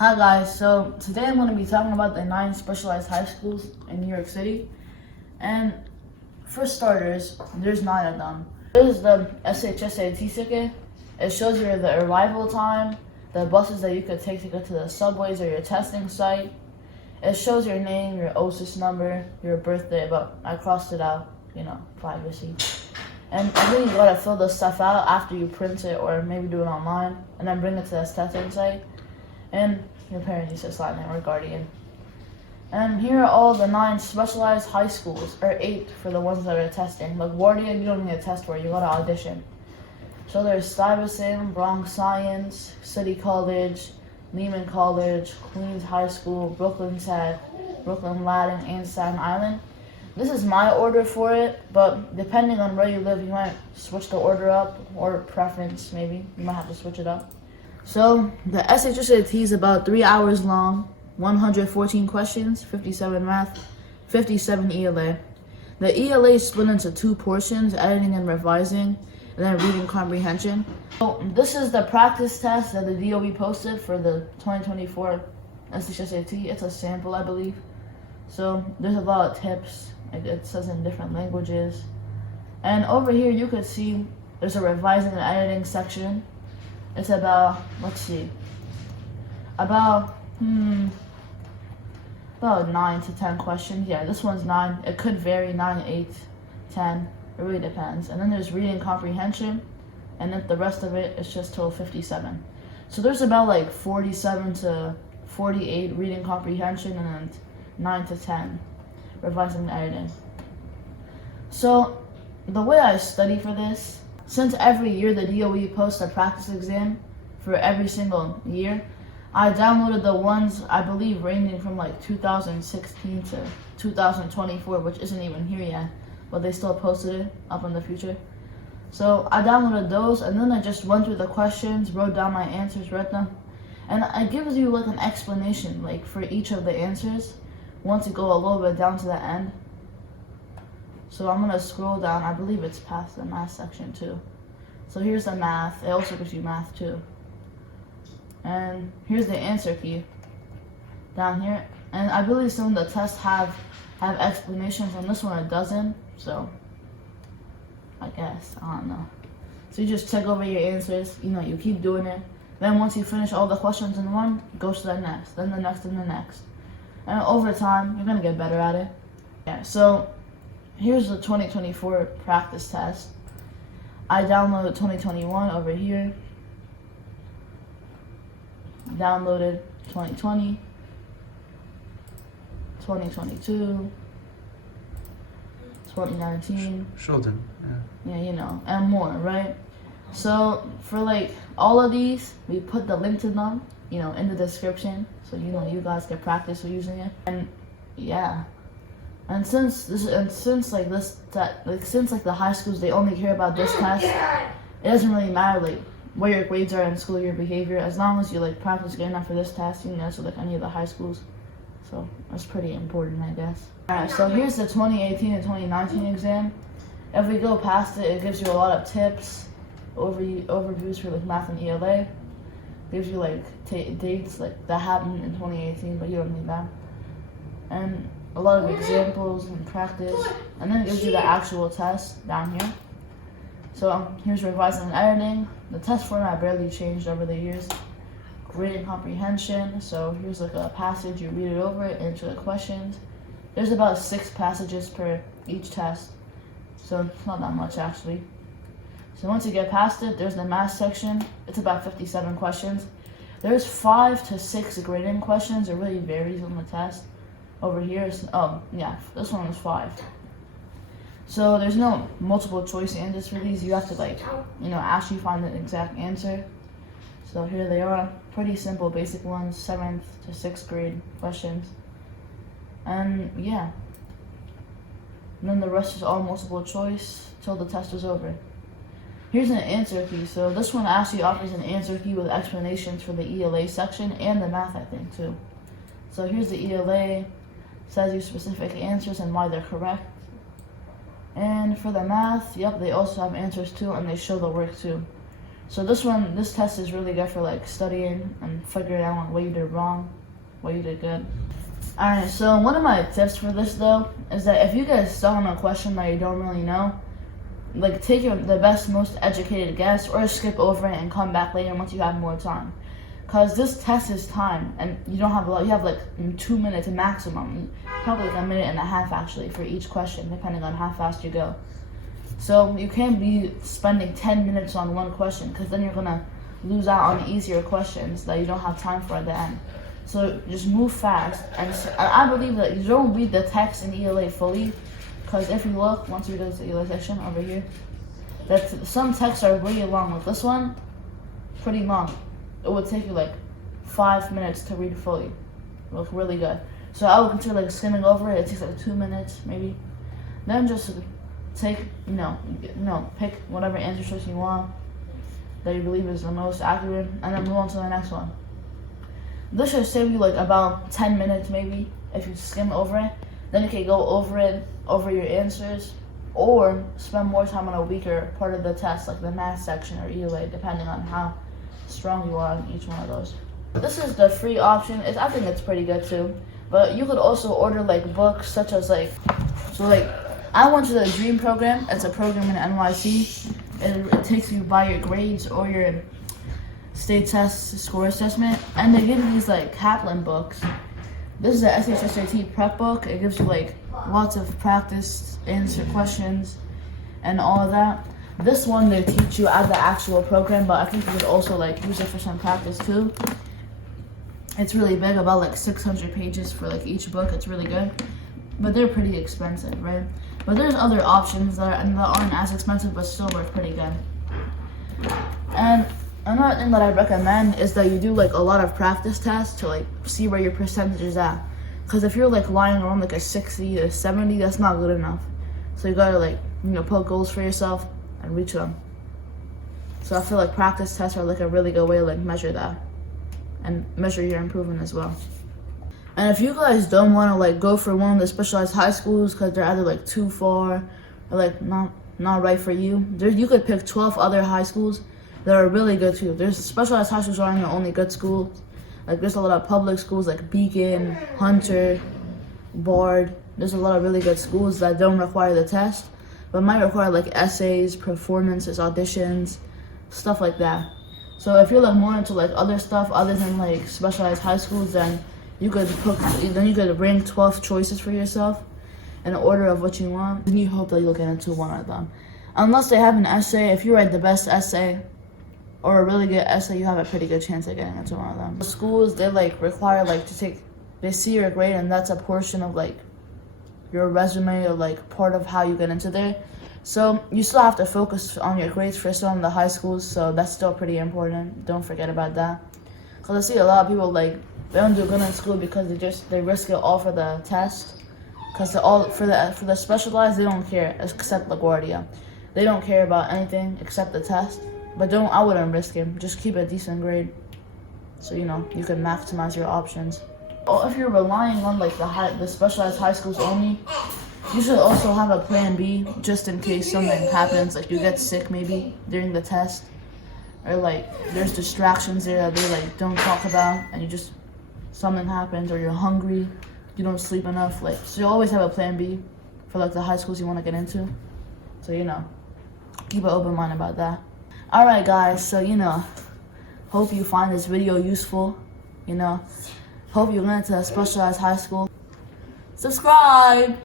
Hi guys, so today I'm going to be talking about the 9 specialized high schools in New York City. And for starters, there's 9 of them. There's the SHSAT ticket. It shows you the arrival time, the buses that you could take to get to the subways or your testing site. It shows your name, your OSIS number, your birthday, but I crossed it out, privacy. And then you gotta fill this stuff out after you print it or maybe do it online and then bring it to the testing site. And your parent needs to sign it or guardian. And here are all the 9 specialized high schools, or 8 for the ones that are testing. LaGuardia, you don't need a test for it, you gotta audition. So there's Stuyvesant, Bronx Science, City College, Lehman College, Queens High School, Brooklyn Tech, Brooklyn Latin, and Staten Island. This is my order for it, but depending on where you live, you might switch the order up, or preference maybe. You might have to switch it up. So the SHSAT is about 3 hours long, 114 questions, 57 math, 57 ELA. The ELA is split into 2 portions, editing and revising, and then reading comprehension. So this is the practice test that the DOE posted for the 2024 SHSAT. It's a sample, I believe. So there's a lot of tips. It says in different languages. And over here you could see there's a revising and editing section. It's about, about 9 to 10 questions. Yeah, this one's 9. It could vary, 9, 8, 10. It really depends. And then there's reading comprehension, and then the rest of it is just till 57. So there's about 47 to 48 reading comprehension, and then 9 to 10 revising and editing. So the way I study for this, since every year the DOE posts a practice exam for every single year, I downloaded the ones I believe ranging from 2016 to 2024, which isn't even here yet, but they still posted it up in the future. So I downloaded those, and then I just went through the questions, wrote down my answers, read them, and it gives you an explanation for each of the answers once you go a little bit down to the end. So I'm gonna scroll down. I believe it's past the math section too. So here's the math. It also gives you math too. And here's the answer key down here. And I believe some of the tests have explanations, and this one it doesn't. So I guess, I don't know. So you just check over your answers. You keep doing it. Then once you finish all the questions in one, go to the next, then the next, and the next. And over time, you're gonna get better at it. Yeah, so here's the 2024 practice test. I downloaded 2021 over here. Downloaded 2020, 2022, 2019. Sheldon, yeah. Yeah, and more, right? So for all of these, we put the link to them, in the description, so you guys can practice with using it. And yeah. And since the high schools, they only care about this test, it doesn't really matter where your grades are in school, your behavior, as long as you practice good enough for this test, you can answer any of the high schools. So that's pretty important, I guess. Alright, so here's the 2018 and 2019 exam. If we go past it, it gives you a lot of tips, overviews for math and ELA. Gives you dates that happened in 2018, but you don't need that. And a lot of examples and practice, and then it gives you the actual test down here. So here's revising and editing. The test format barely changed over the years. Reading comprehension. So here's a passage, you read it over it, answer the questions. There's about 6 passages per each test, so it's not that much actually. So once you get past it, there's the math section. It's about 57 questions. There's 5 to 6 grading questions. It really varies on the test. Over here is, this one was 5. So there's no multiple choice answers for these. You have to actually find the exact answer. So here they are, pretty simple, basic ones, 7th to 6th grade questions. And yeah. And then the rest is all multiple choice till the test is over. Here's an answer key. So this one actually offers an answer key with explanations for the ELA section and the math, I think, too. So here's the ELA. Says you specific answers and why they're correct. And for the math, yep, they also have answers too, and they show the work too. So this test is really good for like studying and figuring out what you did wrong, what you did good. Alright, so one of my tips for this though is that if you get stuck on a question that you don't really know, like take the best, most educated guess or skip over it and come back later once you have more time. Cause this test is time and you don't have a lot, you have like 2 minutes maximum, probably like 1.5 minutes actually for each question depending on how fast you go. So you can't be spending 10 minutes on one question because then you're gonna lose out on easier questions that you don't have time for at the end. So just move fast, and I believe that you don't read the text in ELA fully, because if you look, once we go to the ELA section over here, that some texts are really long. Like this one, pretty long. It would take you like 5 minutes to read fully. It look really good. So I would consider like skimming over it. It takes like 2 minutes maybe. Then just take, pick whatever answer choice you want that you believe is the most accurate, and then move on to the next one. This should save you like about 10 minutes maybe if you skim over it. Then you can go over your answers, or spend more time on a weaker part of the test, like the math section or ELA, depending on how strong you are in each one of those. This is the free option. I think it's pretty good too. But you could also order like books such as I went to the DREAM program. It's a program in NYC. It takes you by your grades or your state test score assessment, and they give you these like Kaplan books. This is the SHSAT prep book. It gives you like lots of practice answer questions and all of that. This one they teach you at the actual program, but I think you could also like use it for some practice too. It's really big, about like 600 pages for like each book. It's really good, but they're pretty expensive, right? But there's other options that aren't as expensive but still work pretty good. And another thing that I recommend is that you do like a lot of practice tests to like see where your percentage is at. Because if you're like lying around like a 60 to 70, that's not good enough. So you gotta like, put goals for yourself and reach them. So I feel like practice tests are like a really good way to like measure that and measure your improvement as well. And if you guys don't want to like go for one of the specialized high schools because they're either like too far or like not right for you, you could pick 12 other high schools that are really good too. There's specialized high schools aren't the only good schools. Like there's a lot of public schools like Beacon, Hunter, Bard. There's a lot of really good schools that don't require the test, but might require like essays, performances, auditions, stuff like that. So if you're like more into like other stuff other than like specialized high schools, then you could rank 12 choices for yourself in order of what you want, and you hope that you'll get into one of them. Unless they have an essay, if you write the best essay or a really good essay, you have a pretty good chance of getting into one of them. Schools, they like require like they see your grade, and that's a portion of like your resume or like part of how you get into there. So you still have to focus on your grades for some of the high schools, so that's still pretty important. Don't forget about that. Cause I see a lot of people like they don't do good in school because they risk it all for the test. Cause for the specialized, they don't care except LaGuardia. They don't care about anything except the test. But I wouldn't risk it. Just keep a decent grade, so you can maximize your options. If you're relying on like the specialized high schools only, you should also have a plan B just in case something happens, like you get sick maybe during the test, or like there's distractions there that they like don't talk about, and something happens, or you're hungry, you don't sleep enough. So you always have a plan B for like the high schools you want to get into. So keep an open mind about that. Alright guys, so hope you find this video useful. Hope you went to a specialized high school. Subscribe!